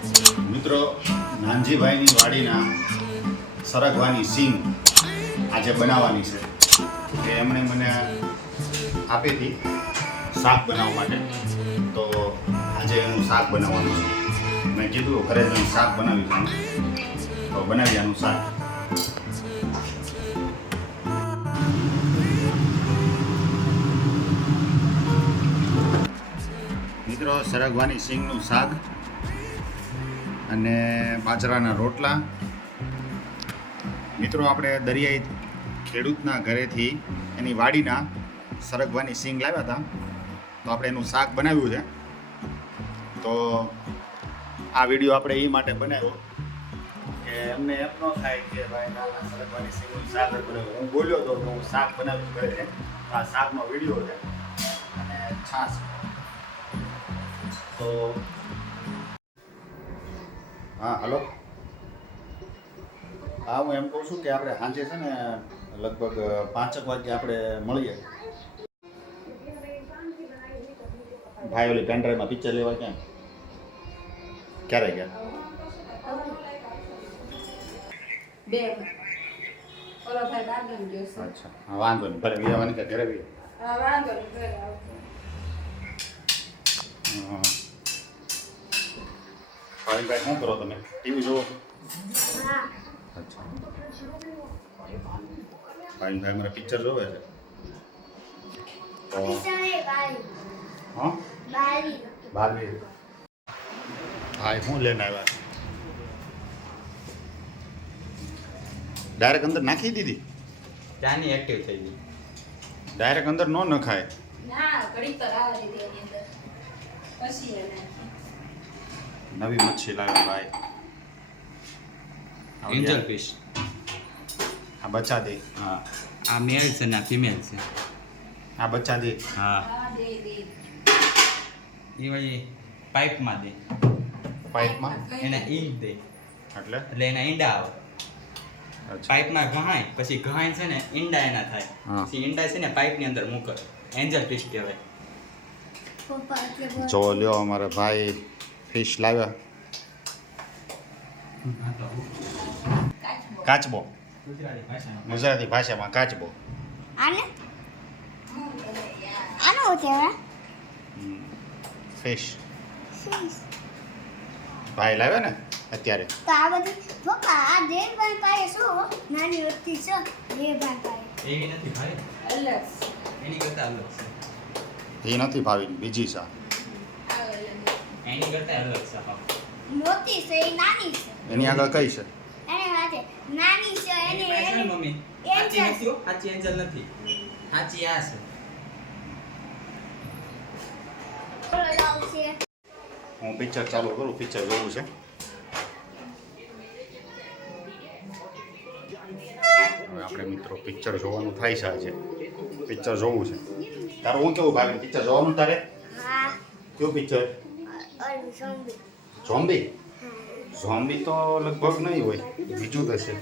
મિત્રો, નાનજીભાઈની વાડીના સરગવાની સિંગ આજે બનાવવાની છે. કે એમણે મને આપી હતી શાક બનાવવા માટે. તો આજે એનું શાક બનાવવાનું છે. મેં કીધું ઘરે જઈને શાક બનાવી જાણું, તો બનાવી આનું શાક. મિત્રો, સરગવાની સિંગનું શાક અને બાજરાના રોટલા. મિત્રો, આપણે દરિયાઈ ખેડૂતના ઘરેથી એની વાડીના સરગવાની સિંગ લાવ્યા હતા, તો આપણે એનું શાક બનાવ્યું છે. તો આ વિડીયો આપણે એ માટે બનાવ્યો કે એમને એમ ન થાય કે ભાઈ ના સરગવાની સિંગનું શાક જ બનાવ્યું. હું બોલ્યો હતો કે હું શાક બનાવ્યું ઘરે છે. આ શાકનો વિડીયો છે અને છાશ. તો હા, હલો. હા, હું એમ કહું છું કે આપણે સાંજે છે ને લગભગ 5 વાગે આપણે મળીએ. ભાઈ ઓલી પેનડ્રાઈવમાં પિક્ચર લેવા ક્યારે ગયા? અચ્છા, હા, વાંધો નહીં. ભલે વિયાવાની કે ઘરે ભાઈ શું કરો તમે? ટીવી જોવો? અચ્છા, ભાઈ મારા પિક્ચર જોવે છે. તો હા, 12 ભાઈ શું લઈને આવ્યા? ડાયરેક્ટ અંદર નાખી દીધી? ત્યાંની એક્ટિવ થઈ ગઈ. ડાયરેક્ટ અંદર ન નખાય. નવી મચ્છી લાવ્યા ભાઈ. Angel fish. આ બચ્ચા દે. હા, આ મેલ છે ને આ ફિમેલ છે. આ બચ્ચા દે. હા, એ વળી પાઇપમાં દે. પાઇપમાં એના ઈંડ દે એટલે એટલે એના ઈંડા આવે. પાઇપમાં ઘહાય, પછી ઘહાય છે ને ઈંડા એના થાય. હા. પછી ઈંડા છે ને પાઇપની અંદર મૂકે. એન્જલ ફિશ કહેવાય. જો લ્યો, અમારા ભાઈ ફિશ લાવ્યા. કાચબો, ગુજરાતી ભાષામાં કાચબો. ફિશ ભાઈ લાવ્યા ને અત્યારે. તો આ બધી પપ્પા આ દેવભાઈ પાસે શું નાની વસ્તી છે દેવભાઈ પાસે એવી નથી ભાઈ, અલગ એની કરતા અલગ છે. એ નથી ભાવી, બીજી છે. એની કરતા અલગ છે. હા, મોટી છે એ નાની છે એની આગળ કઈ છે? એને વાતે નાની છે એની એને પાસે છે ને મમ્મી, સાચી નથી હો, સાચી એન્જલ નથી, સાચી આ છે. આવશે હું પિક્ચર ચાલુ કરું, પિક્ચર જોવું છે. હવે આપણે મિત્રો પિક્ચર જોવાનું થાય છે. આજે પિક્ચર જોવું છે. તારું હું કેવું ભાઈ, પિક્ચર જોવાનું તારે? હા કયું પિક્ચર? Zombie zombie? ઝોમ્બી તો લગભગ નહીં હોય, બીજું જ હશે.